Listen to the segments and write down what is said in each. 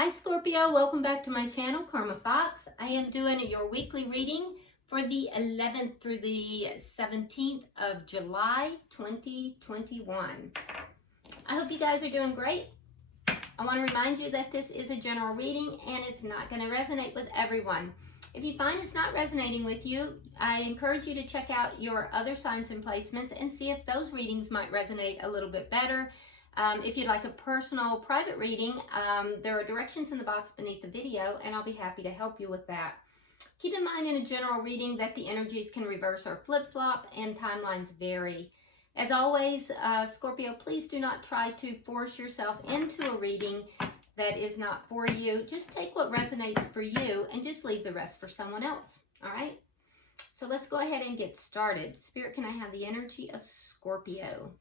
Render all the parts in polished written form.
Hi Scorpio, welcome back to my channel, Karma Fox. I am doing your weekly reading for the 11th through the 17th of July 2021. I hope you guys are doing great. I want to remind you that this is a general reading and it's not going to resonate with everyone. If you find it's not resonating with you, I encourage you to check out your other signs and placements and see if those readings might resonate a little bit better. If you'd like a personal private reading, there are directions in the box beneath the video and I'll be happy to help you with that. Keep in mind in a general reading that the energies can reverse or flip-flop and timelines vary. As always, Scorpio, please do not try to force yourself into a reading that is not for you. Just take what resonates for you and just leave the rest for someone else. All right? So let's go ahead and get started. Spirit, can I have the energy of Scorpio?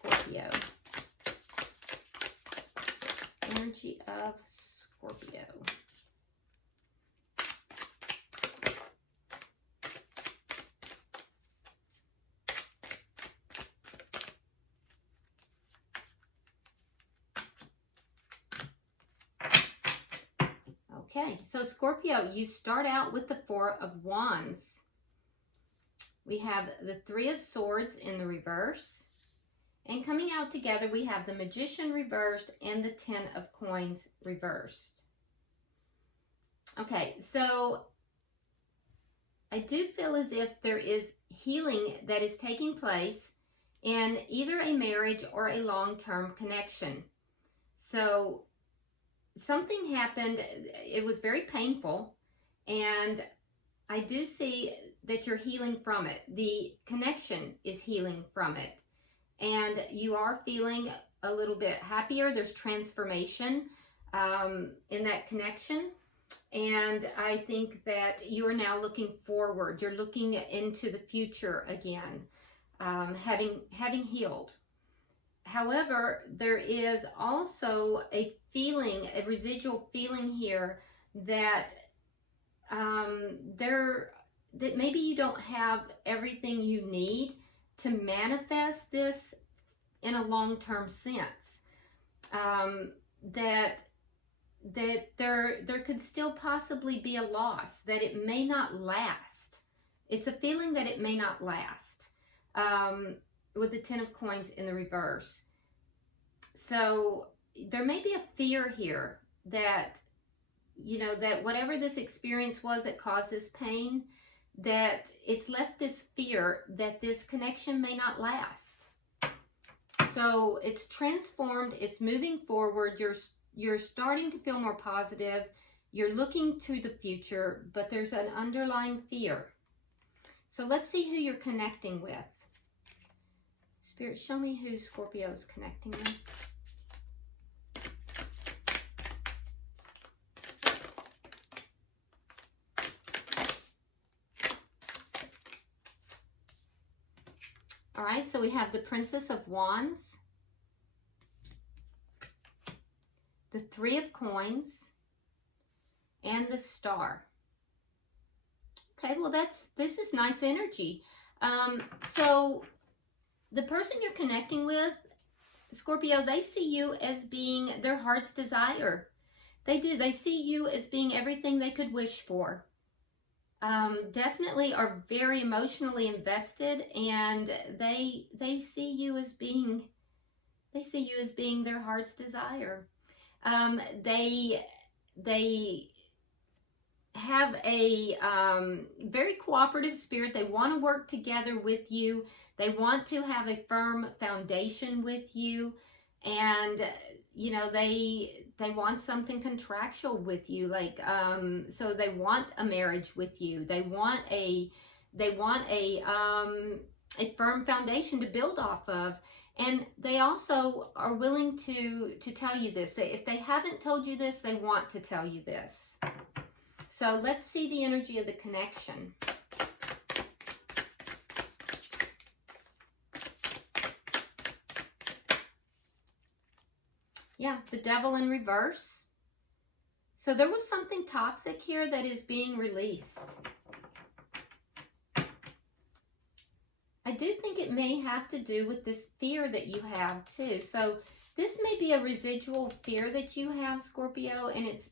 Scorpio. Energy of Scorpio. Okay, so Scorpio, you start out with the Four of Wands. We have the Three of Swords in the reverse. And coming out together, we have the Magician reversed and the Ten of Coins reversed. Okay, so I do feel as if there is healing that is taking place in either a marriage or a long-term connection. So something happened, it was very painful, and I do see that you're healing from it. The connection is healing from it. And you are feeling a little bit happier. There's transformation in that connection. And I think that you are now looking forward. You're looking into the future again, having healed. However, there is also a feeling, a residual feeling here that that maybe you don't have everything you need to manifest this in a long-term sense. That there could still possibly be a loss, that it may not last. It's a feeling that it may not last, with the Ten of Coins in the reverse. So there may be a fear here that, you know, that whatever this experience was that caused this pain, that it's left this fear that this connection may not last. So it's transformed, it's moving forward, you're starting to feel more positive, you're looking to the future, but there's an underlying fear. So let's see who you're connecting with. Spirit, show me who Scorpio is connecting with. All right, so we have the Princess of Wands, the Three of Coins, and the Star. Okay, well this is nice energy. So the person you're connecting with, Scorpio, they see you as being their heart's desire. They do. They see you as being everything they could wish for. Definitely are very emotionally invested, and they see you as being their heart's desire. They have a very cooperative spirit. They want to work together with you. They want to have a firm foundation with you, and you know, they want something contractual with you, like so they want a marriage with you. They want a firm foundation to build off of, and they also are willing to tell you this. If they haven't told you this, they want to tell you this. So let's see the energy of the connection. Yeah, the Devil in reverse. So there was something toxic here that is being released. I do think it may have to do with this fear that you have too. So This may be a residual fear that you have, Scorpio, and it's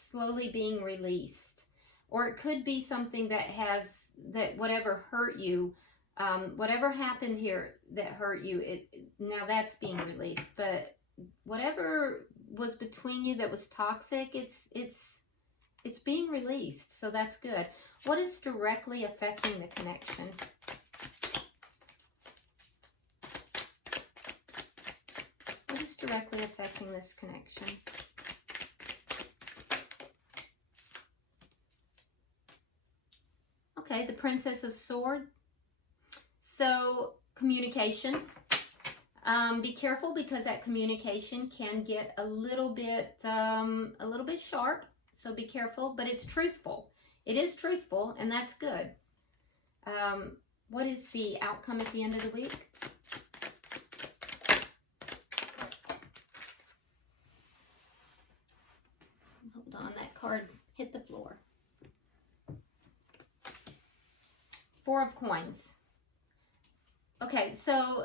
slowly being released. Or it could be something that whatever hurt you, whatever happened here that hurt you, now that's being released. But whatever was between you that was toxic, it's being released. So that's good. What is directly affecting the connection? What is directly affecting this connection? Okay, the Princess of Swords. So communication. Be careful, because that communication can get a little bit sharp. So be careful, but it's truthful. It is truthful, and that's good. What is the outcome at the end of the week? Hold on, that card hit the floor. Four of Coins. Okay, so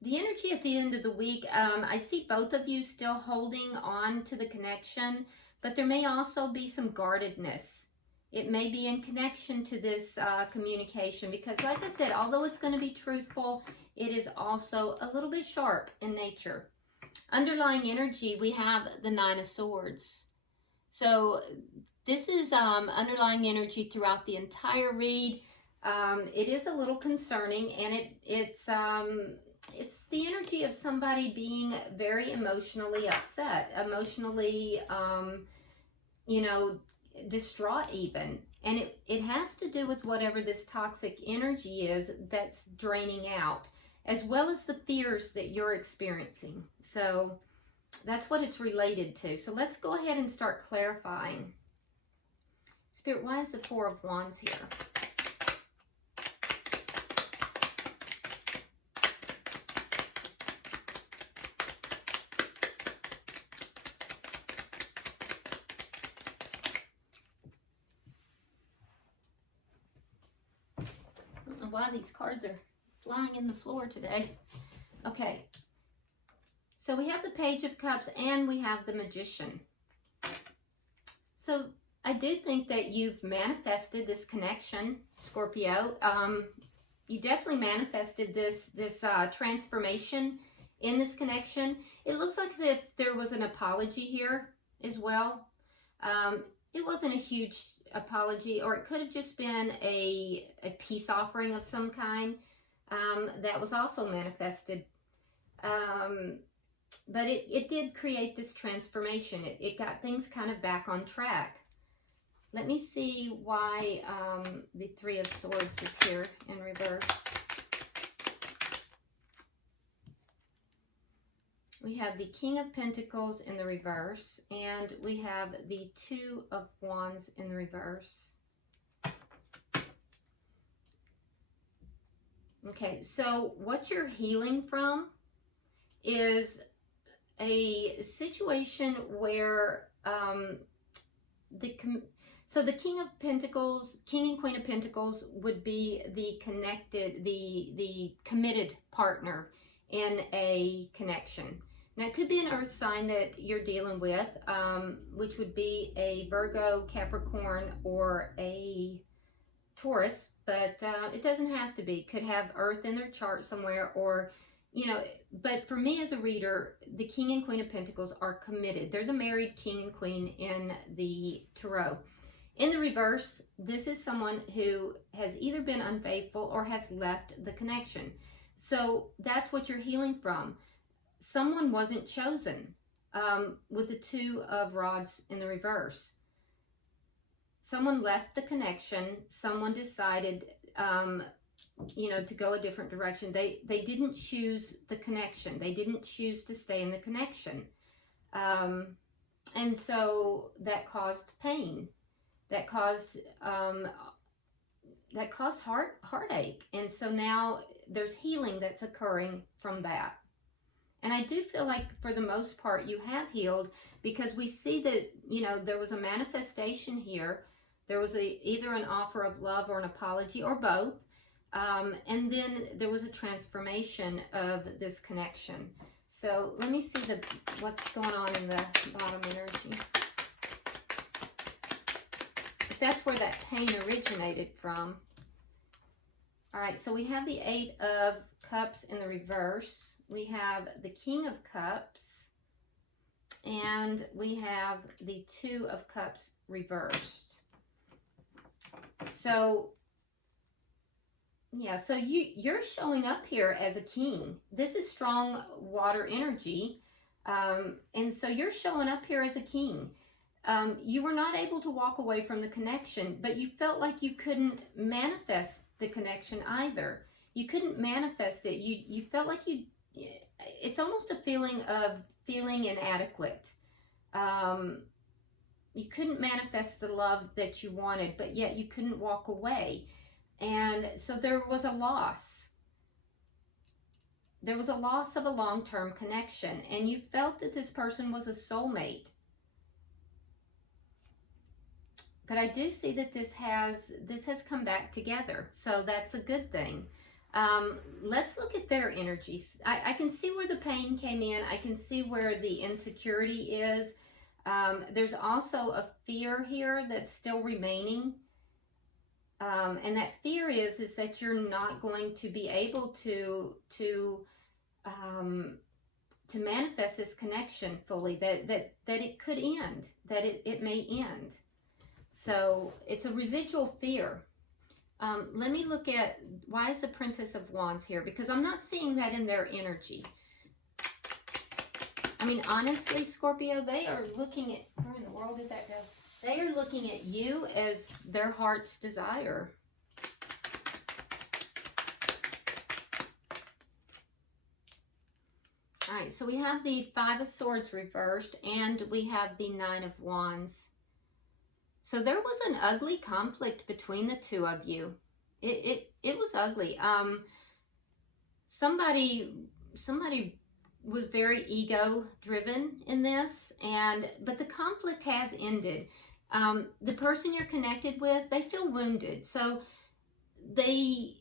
the energy at the end of the week, I see both of you still holding on to the connection, but there may also be some guardedness. It may be in connection to this communication, because like I said, although it's going to be truthful, it is also a little bit sharp in nature. Underlying energy, we have the Nine of Swords. So this is underlying energy throughout the entire read. It is a little concerning, and it's the energy of somebody being very emotionally upset, emotionally, distraught even. And it has to do with whatever this toxic energy is that's draining out, as well as the fears that you're experiencing. So that's what it's related to. So let's go ahead and start clarifying. Spirit, why is the Four of Wands here? Why these cards are flying in the floor today. Okay, so we have the Page of Cups and we have the Magician. So I do think that you've manifested this connection, Scorpio. You definitely manifested this transformation in this connection. It looks like as if there was an apology here as well. It wasn't a huge apology, or it could have just been a peace offering of some kind that was also manifested. But it did create this transformation. It got things kind of back on track. Let me see why the Three of Swords is here in reverse. We have the King of Pentacles in the reverse, and we have the Two of Wands in the reverse. Okay, so what you're healing from is a situation where the King of Pentacles, King and Queen of Pentacles would be the connected, the committed partner in a connection. Now, it could be an earth sign that you're dealing with, which would be a Virgo, Capricorn, or a Taurus, but it doesn't have to be. Could have earth in their chart somewhere, or, but for me as a reader, the King and Queen of Pentacles are committed. They're the married king and queen in the tarot. In the reverse, this is someone who has either been unfaithful or has left the connection. So that's what you're healing from. Someone wasn't chosen with the Two of Rods in the reverse. Someone left the connection. Someone decided, to go a different direction. They didn't choose the connection. They didn't choose to stay in the connection. And so that caused pain. That caused heartache. And so now there's healing that's occurring from that. And I do feel like for the most part you have healed, because we see that, there was a manifestation here. There was either an offer of love or an apology, or both. And then there was a transformation of this connection. So let me see what's going on in the bottom energy. If that's where that pain originated from. All right, so we have the 8 of Cups in the reverse. We have the King of Cups. And we have the 2 of Cups reversed. So, yeah, so you're showing up here as a king. This is strong water energy. And so you're showing up here as a king. You were not able to walk away from the connection, but you felt like you couldn't manifest the connection either. You couldn't manifest it. You felt like it's almost a feeling of feeling inadequate. You couldn't manifest the love that you wanted, but yet you couldn't walk away. And so there was a loss. There was a loss of a long-term connection, and you felt that this person was a soulmate. But I do see that this has come back together, so that's a good thing. Let's look at their energies. I can see where the pain came in. I can see where the insecurity is. There's also a fear here that's still remaining. And that fear is that you're not going to be able to manifest this connection fully, that it could end, that it may end. So it's a residual fear. Let me look at, why is the Princess of Wands here? Because I'm not seeing that in their energy. I mean, honestly, Scorpio, they are looking at, where in the world did that go? They are looking at you as their heart's desire. All right, so we have the 5 of Swords reversed, and we have the 9 of Wands. So there was an ugly conflict between the two of you. It was ugly. Somebody was very ego driven in this, but the conflict has ended. The person you're connected with, they feel wounded. So the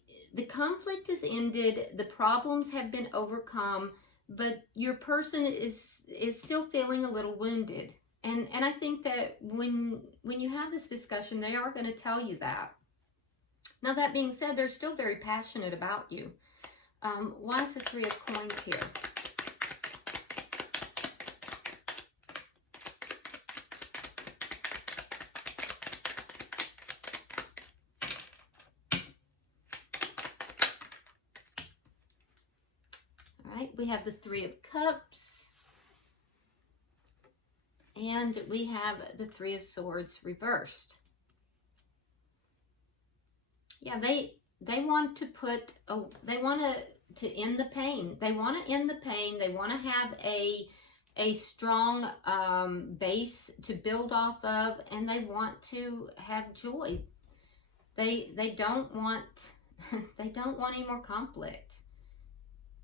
conflict has ended, the problems have been overcome, but your person is still feeling a little wounded. And I think that when you have this discussion, they are going to tell you that. Now, that being said, they're still very passionate about you. Why is the 3 of Coins here? All right, we have the 3 of Cups. And we have the 3 of Swords reversed. Yeah, they want to they want to end the pain. They want to end the pain. They want to have a strong base to build off of, and they want to have joy. They don't want any more conflict.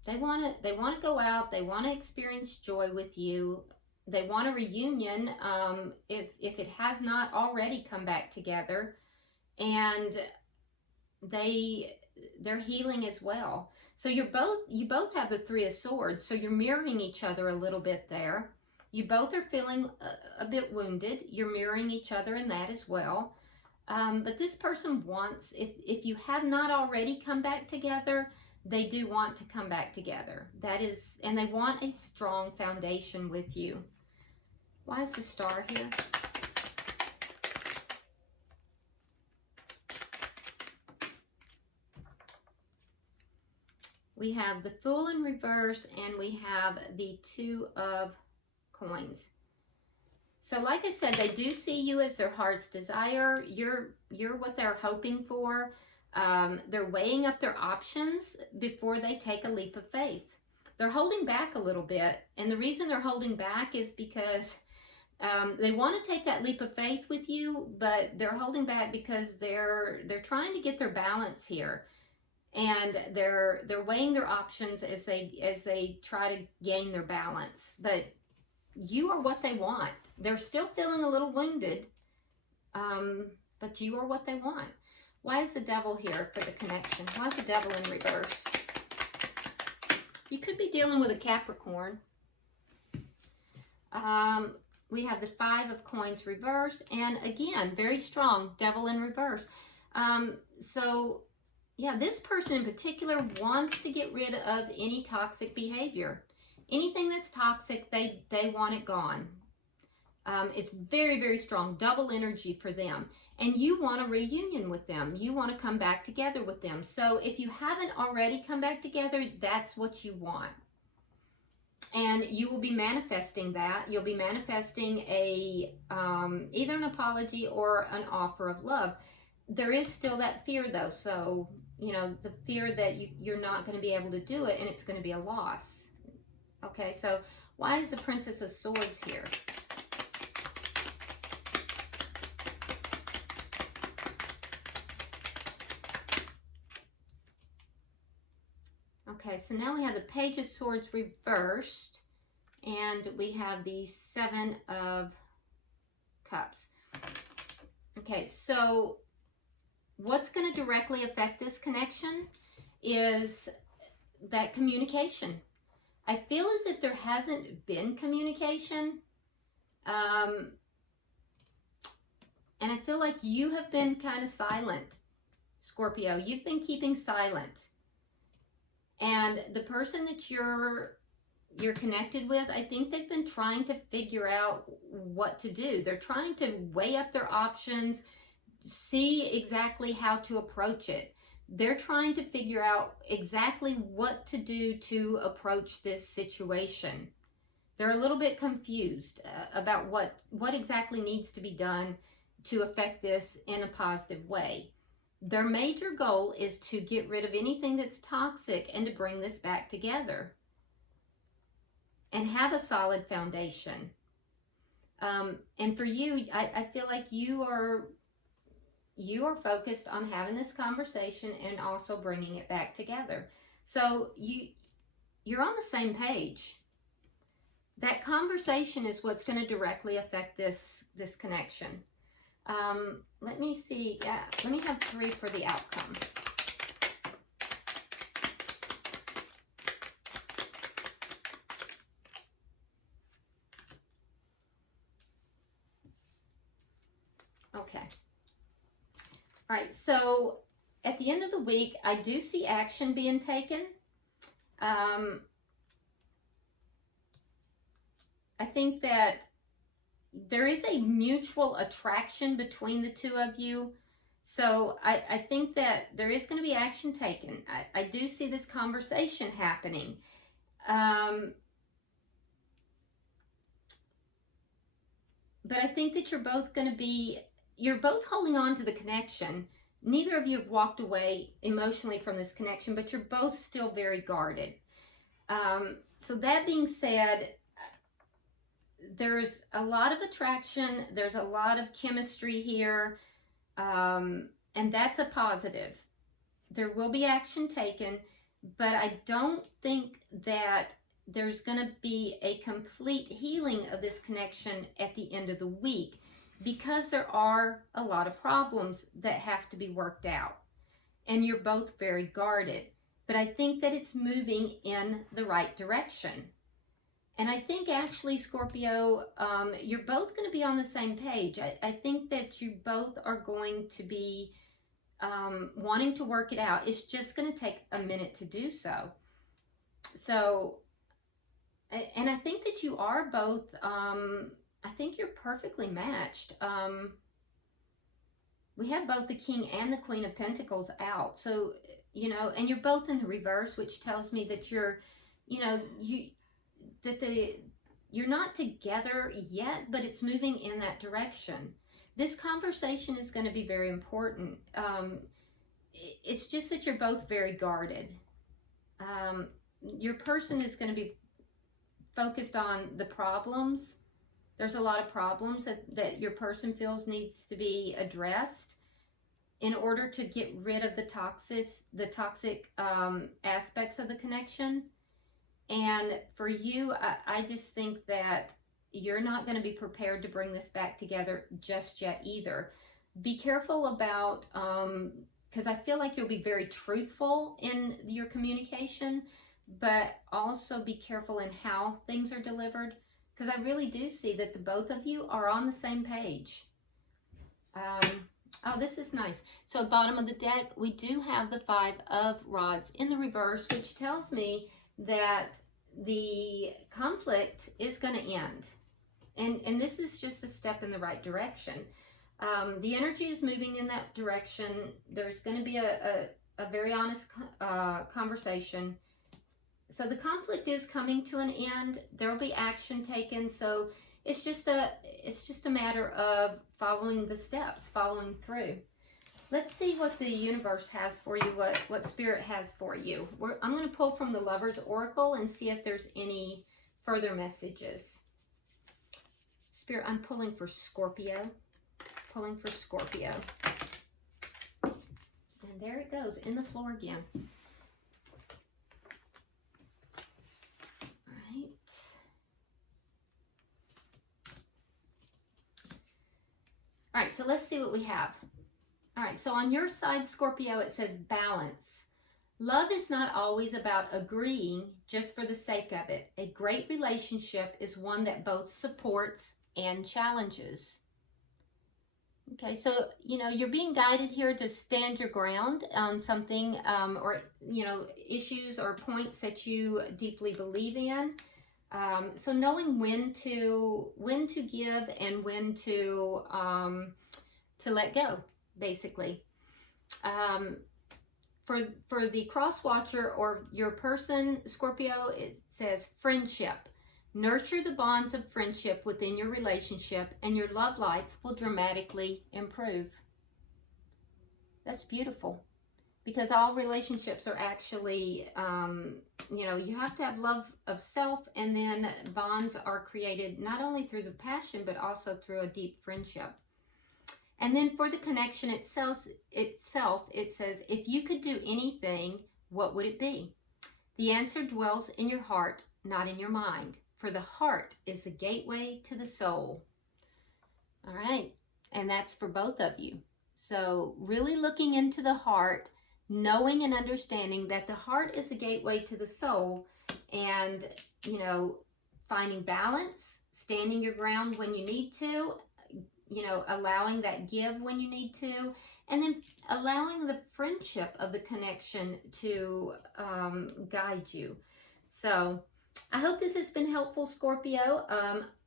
They want to go out. They want to experience joy with you. They want a reunion, if it has not already come back together, and they're healing as well. So you both have the 3 of Swords, so you're mirroring each other a little bit there. You both are feeling a bit wounded. You're mirroring each other in that as well. But this person wants, if you have not already come back together, they do want to come back together. And they want a strong foundation with you. Why is the Star here? We have the Fool in reverse, and we have the 2 of Coins. So like I said, they do see you as their heart's desire. You're what they're hoping for. They're weighing up their options before they take a leap of faith. They're holding back a little bit, and the reason they're holding back is because they want to take that leap of faith with you, but they're holding back because they're trying to get their balance here, and they're weighing their options as they try to gain their balance. But you are what they want. They're still feeling a little wounded, but you are what they want. Why is the Devil here for the connection? Why is the Devil in reverse? You could be dealing with a Capricorn. We have the 5 of Coins reversed, and again, very strong, Devil in reverse. So, yeah, this person in particular wants to get rid of any toxic behavior. Anything that's toxic, they want it gone. It's very, very strong, double energy for them. And you want a reunion with them. You want to come back together with them. So if you haven't already come back together, that's what you want. And you will be manifesting that. You'll be manifesting a either an apology or an offer of love. There is still that fear, though. So, you know, the fear that you're not going to be able to do it and it's going to be a loss. Okay, so why is the Princess of Swords here? Okay, so now we have the Page of Swords reversed, and we have the 7 of Cups. Okay, so what's going to directly affect this connection is that communication. I feel as if there hasn't been communication, and I feel like you have been kind of silent, Scorpio. You've been keeping silent. And the person that you're connected with, I think they've been trying to figure out what to do. They're trying to weigh up their options, see exactly how to approach it. They're trying to figure out exactly what to do to approach this situation. They're a little bit confused about what exactly needs to be done to affect this in a positive way. Their major goal is to get rid of anything that's toxic and to bring this back together and have a solid foundation. And for you, I feel like you are focused on having this conversation and also bringing it back together. So you're on the same page. That conversation is what's going to directly affect this connection. Let me see. Let me have 3 for the outcome. Okay. All right. So at the end of the week, I do see action being taken. I think that there is a mutual attraction between the two of you. So I think that there is going to be action taken. I do see this conversation happening. But I think that you're both holding on to the connection. Neither of you have walked away emotionally from this connection, but you're both still very guarded. So that being said, there's a lot of attraction, there's a lot of chemistry here, and that's a positive. There will be action taken, but I don't think that there's going to be a complete healing of this connection at the end of the week because there are a lot of problems that have to be worked out, and you're both very guarded. But I think that it's moving in the right direction. And I think actually, Scorpio, you're both going to be on the same page. I think that you both are going to be wanting to work it out. It's just going to take a minute to do so. So, and I think that you are both, I think you're perfectly matched. We have both the King and the Queen of Pentacles out. So, you know, and you're both in the reverse, which tells me that you're, you know, you're not together yet, but it's moving in that direction. This conversation is going to be very important. It's just that you're both very guarded. Your person is going to be focused on the problems. There's a lot of problems that your person feels needs to be addressed in order to get rid of the toxic aspects of the connection. And for you, I just think that you're not going to be prepared to bring this back together just yet either. Be careful about, because I feel like you'll be very truthful in your communication, but also be careful in how things are delivered, because I really do see that the both of you are on the same page. Oh, this is nice. So bottom of the deck, we do have the 5 of Rods in the reverse, which tells me that the conflict is going to end. And this is just a step in the right direction. The energy is moving in that direction. There's going to be a very honest conversation. So the conflict is coming to an end. There will be action taken. So it's just a matter of following the steps, following through. Let's see what the universe has for you, what Spirit has for you. I'm going to pull from the Lover's Oracle and see if there's any further messages. Spirit, I'm pulling for Scorpio. Pulling for Scorpio. And there it goes, in the floor again. All right. All right, so let's see what we have. All right, so on your side, Scorpio, it says balance. Love is not always about agreeing just for the sake of it. A great relationship is one that both supports and challenges. Okay, so, you know, you're being guided here to stand your ground on something or, you know, issues or points that you deeply believe in. So knowing when to give and when to let go, basically. For the cross watcher or your person, Scorpio, it says friendship. Nurture the bonds of friendship within your relationship and your love life will dramatically improve. That's beautiful, because all relationships are actually, you know, you have to have love of self, and then bonds are created not only through the passion, but also through a deep friendship. And then for the connection itself, it says, if you could do anything, what would it be? The answer dwells in your heart, not in your mind. For the heart is the gateway to the soul. All right. And that's for both of you. So really looking into the heart, knowing and understanding that the heart is the gateway to the soul, and, you know, finding balance, standing your ground when you need to, you know, allowing that give when you need to, and then allowing the friendship of the connection to guide you. So I hope this has been helpful, Scorpio.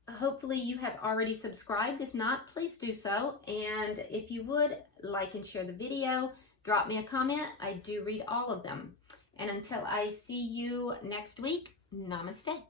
Hopefully you have already subscribed. If not, please do so. And if you would, like and share the video, drop me a comment. I do read all of them. And until I see you next week, namaste.